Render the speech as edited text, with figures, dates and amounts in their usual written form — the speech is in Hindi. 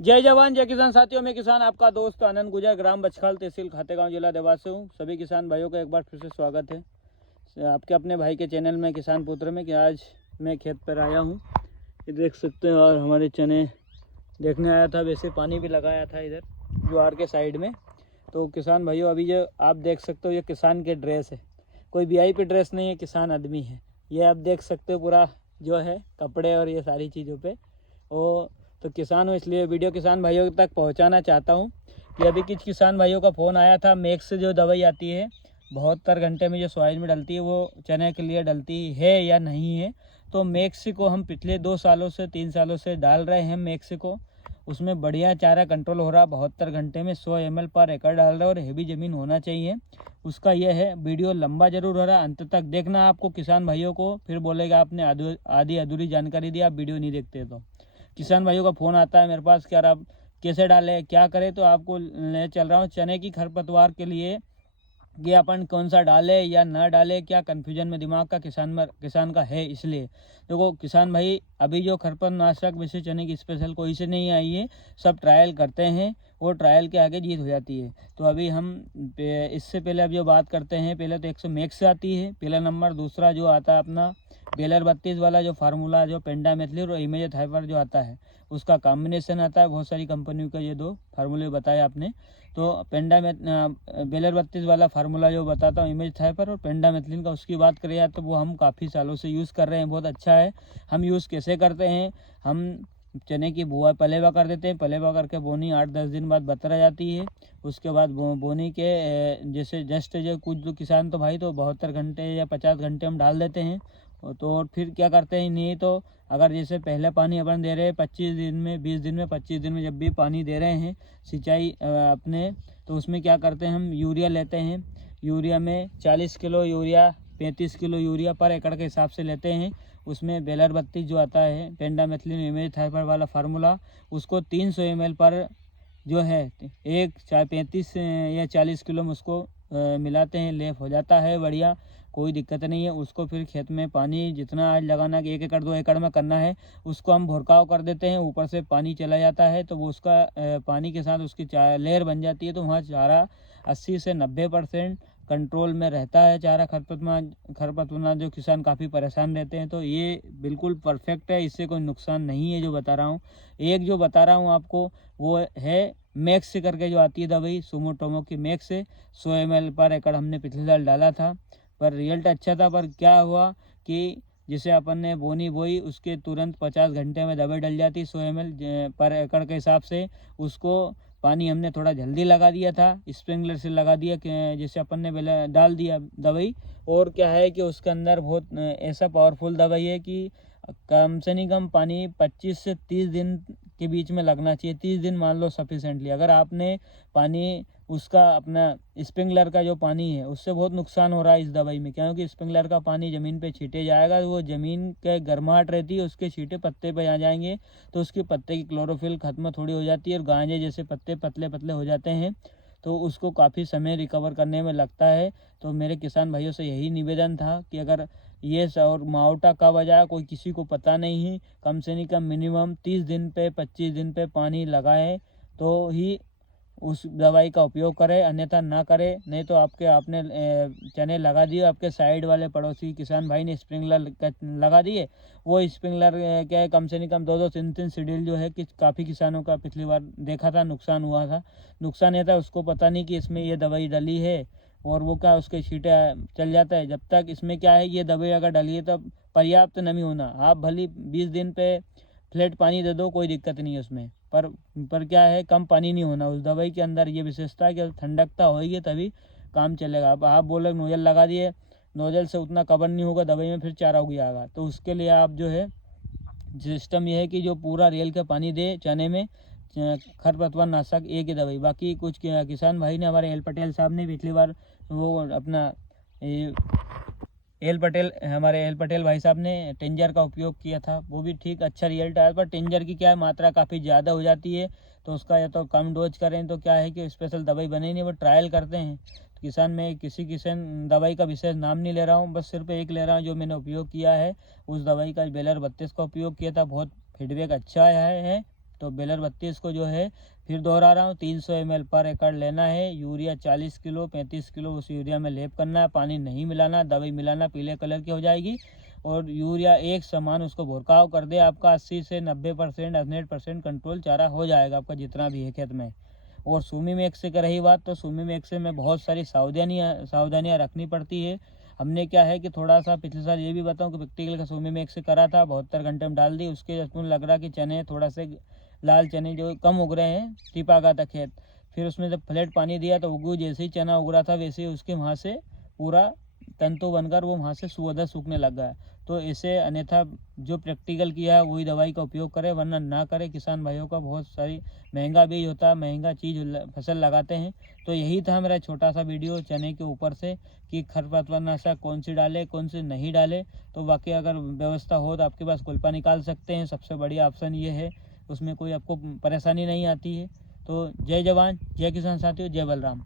जय जवान जय किसान साथियों, मैं किसान आपका दोस्त आनंद गुजर, ग्राम बचखाल, तहसील खातेगांव, जिला देवास से हूँ। सभी किसान भाइयों का एक बार फिर से स्वागत है आपके अपने भाई के चैनल में किसान पुत्र में। कि आज मैं खेत पर आया हूँ, ये देख सकते हैं। और हमारे चने देखने आया था, वैसे पानी भी लगाया था इधर ज्वार के साइड में। तो किसान भाइयों, अभी जो आप देख सकते हो ये किसान के ड्रेस है, कोई वीआईपी ड्रेस नहीं है, किसान आदमी है। ये आप देख सकते हो पूरा जो है कपड़े और ये सारी चीज़ों पे। और तो किसान हूँ, इसलिए वीडियो किसान भाइयों तक पहुंचाना चाहता हूं कि अभी कुछ किसान भाइयों का फ़ोन आया था। मैक्स से जो दवाई आती है 72 घंटे में, जो सॉइल में डलती है, वो चने के लिए डलती है या नहीं है। तो मैक्स को हम पिछले 2 सालों से 3 सालों से डाल रहे हैं। मैक्स को उसमें बढ़िया चारा कंट्रोल हो रहा। 72 घंटे में 100 ml पर एकड़ डाल रहा है और हेवी ज़मीन होना चाहिए उसका। यह है, वीडियो लंबा जरूर हो रहा, अंत तक देखना। आपको किसान भाइयों को फिर बोलेगा आपने आधी अधूरी जानकारी दी, आप वीडियो नहीं देखते। तो किसान भाइयों का फ़ोन आता है मेरे पास कि यार आप कैसे डालें, क्या करें। तो आपको ले चल रहा हूँ चने की खरपतवार के लिए कि अपन कौन सा डाले या ना डाले, क्या कन्फ्यूजन में दिमाग का किसान का है। इसलिए देखो किसान भाई, अभी जो खरपतनाशक वैसे चने की स्पेशल कोई से नहीं आई है, सब ट्रायल करते हैं, वो ट्रायल के आगे जीत हो जाती है। तो अभी हम इससे पहले अब जो बात करते हैं, पहले तो 100 मैक्स आती है पहला नंबर। दूसरा जो आता है अपना बेलर 32 वाला जो फार्मूला, जो पेंडामेथिलिन और इमेजथाइपर जो आता है, उसका कॉम्बिनेशन आता है। बहुत सारी कंपनियों का ये 2 फार्मूले बताए आपने। तो बेलर 32 वाला फार्मूला जो बताता हूँ, इमेजथाइपर और पेंडामेथिलिन का, उसकी बात करें तो वो हम काफ़ी सालों से यूज़ कर रहे हैं, बहुत अच्छा है। हम यूज़ कैसे करते हैं, हम चने की बुआई पलेवा कर देते हैं। पलेवा करके बोनी 8-10 दिन बाद बतरा जाती है। उसके बाद बोनी के जैसे जस्ट जो कुछ जो किसान तो भाई तो 72 घंटे या 50 घंटे हम डाल देते हैं। तो और फिर क्या करते हैं, नहीं तो अगर जैसे पहले पानी अपन दे रहे हैं 25 दिन में, 20 दिन में, 25 दिन में जब भी पानी दे रहे हैं सिंचाई अपने, तो उसमें क्या करते हैं, हम यूरिया लेते हैं। यूरिया में 40 किलो यूरिया, 35 किलो यूरिया पर एकड़ के हिसाब से लेते हैं। उसमें बेलर 32 जो आता है, पेंडामेथिलिन इमेजथाइपर वाला फार्मूला, उसको 300 ml पर जो है एक 35 या 40 किलो में उसको मिलाते हैं। लेप हो जाता है बढ़िया, कोई दिक्कत नहीं है। उसको फिर खेत में पानी जितना आज लगाना कि 1 एकड़ 2 एकड़ में करना है, उसको हम भुरकाव कर देते हैं। ऊपर से पानी चला जाता है, तो वो उसका पानी के साथ उसकी लेयर बन जाती है। तो वहाँ चारा 80 से 90% कंट्रोल में रहता है। चारा खरपतवार जो किसान काफ़ी परेशान रहते हैं, तो ये बिल्कुल परफेक्ट है, इससे कोई नुकसान नहीं है जो बता रहा हूँ। एक जो बता रहा हूँ आपको वो है मैक्स करके जो आती है दवाई, सुमोटोमो की मैक्स है। 100 ml पर एकड़ हमने पिछले साल डाला था, पर रिजल्ट अच्छा था। पर क्या हुआ कि जिसे अपन ने बोनी बोई, उसके तुरंत 50 घंटे में दवाई डल जाती 100 ml पर एकड़ के हिसाब से। उसको पानी हमने थोड़ा जल्दी लगा दिया था, स्प्रिंकलर से लगा दिया कि जैसे अपन ने डाल दिया दवाई। और क्या है कि उसके अंदर बहुत ऐसा पावरफुल दवाई है कि कम से नहीं कम पानी 25 से 30 दिन के बीच में लगना चाहिए। 30 दिन मान लो सफिशेंटली। अगर आपने पानी उसका अपना स्प्रिंकलर का जो पानी है, उससे बहुत नुकसान हो रहा है इस दवाई में, क्योंकि स्प्रिंकलर का पानी ज़मीन पे छीटे जाएगा, वो ज़मीन के गर्माहट रहती है, उसके छीटे पत्ते पे आ जाएंगे, तो उसके पत्ते की क्लोरोफिल खत्म थोड़ी हो जाती है और गांजे जैसे पत्ते पतले पतले हो जाते हैं। तो उसको काफ़ी समय रिकवर करने में लगता है। तो मेरे किसान भाइयों से यही निवेदन था कि अगर ये और मावटा कब आ जाए कोई किसी को पता नहीं है, कम से नहीं कम मिनिमम 30 दिन पे 25 दिन पे पानी लगाए तो ही उस दवाई का उपयोग करें, अन्यथा ना करें। नहीं तो आपने चने लगा दिए, आपके साइड वाले पड़ोसी किसान भाई ने स्प्रिंकलर लगा दिए, वो स्प्रिंकलर क्या है, कम से नहीं कम 2-2 3-3 शेड्यूल जो है कि काफ़ी किसानों का पिछली बार देखा था नुकसान हुआ था। नुकसान ये था उसको पता नहीं कि इसमें ये दवाई डली है, और वो क्या उसके छींटे चल जाता है। जब तक इसमें क्या है, ये दवाई अगर डली है तो पर्याप्त नमी होना, आप भली 20 दिन पे फ्लैट पानी दे दो, कोई दिक्कत नहीं है उसमें। पर क्या है, कम पानी नहीं होना उस दवाई के अंदर। ये विशेषता है कि ठंडकता होगी तभी काम चलेगा। अब आप बोले नोजल लगा दिए, नोजल से उतना कवर नहीं होगा दवाई में, फिर चारा उग जाएगा। तो उसके लिए आप जो है सिस्टम ये है कि जो पूरा रेल का पानी दे चने में, खरपतवार नाशक एक ही दवाई। बाकी कुछ किसान भाई ने, हमारे एल पटेल साहब ने पिछली बार वो अपना हमारे एल पटेल भाई साहब ने टेंजर का उपयोग किया था, वो भी ठीक अच्छा रिजल्ट आया। पर टेंजर की क्या है, मात्रा काफ़ी ज़्यादा हो जाती है, तो उसका या तो कम डोज करें, तो क्या है कि स्पेशल दवाई बने ही नहीं, वो ट्रायल करते हैं। किसान में किसान दवाई का विशेष नाम नहीं ले रहा हूँ, बस सिर्फ एक ले रहा हूँ जो मैंने उपयोग किया है। उस दवाई का बेलर 32 का उपयोग किया था, बहुत फीडबैक अच्छा आया है। तो बेलर 32 को जो है फिर दोहरा रहा हूँ 300 ml पर एकड़ लेना है। यूरिया 40 किलो 35 किलो उस यूरिया में लेप करना है, पानी नहीं मिलाना, दवाई मिलाना पीले कलर की हो जाएगी। और यूरिया एक समान उसको भुरकाव कर दे, आपका 80 से 90% 98% कंट्रोल चारा हो जाएगा आपका जितना भी है खेत में। और सूमी मिक्स की रही बात, तो सूमी मिक्स में बहुत सारी सावधानियाँ रखनी पड़ती है। हमने क्या है कि थोड़ा सा पिछले साल ये भी बताऊं कि प्रैक्टिकल का सूमी मिक्स करा था, 72 घंटे में डाल दी। उसके लग रहा कि चने थोड़ा से लाल चने जो कम उग रहे हैं, टिपा गया था खेत। फिर उसमें जब फ्लैट पानी दिया तो उगू जैसे ही चना उग रहा था वैसे ही उसके वहाँ से पूरा तंतु बनकर वो वहाँ से सुअदर सूखने लग गया। तो इसे अन्यथा जो प्रैक्टिकल किया है वही दवाई का उपयोग करें, वरना ना करें। किसान भाइयों का बहुत सारी महंगा बीज होता है, महंगा चीज़ फसल लगाते हैं। तो यही था मेरा छोटा सा वीडियो चने के ऊपर से कि खरपतवारनाशक कौन सी डाले कौन सी नहीं डाले। तो बाकी अगर व्यवस्था हो तो आपके पास कुल्पा निकाल सकते हैं, सबसे बढ़िया ऑप्शन ये है, उसमें कोई आपको परेशानी नहीं आती है। तो जय जवान जय किसान साथियों, जय बलराम।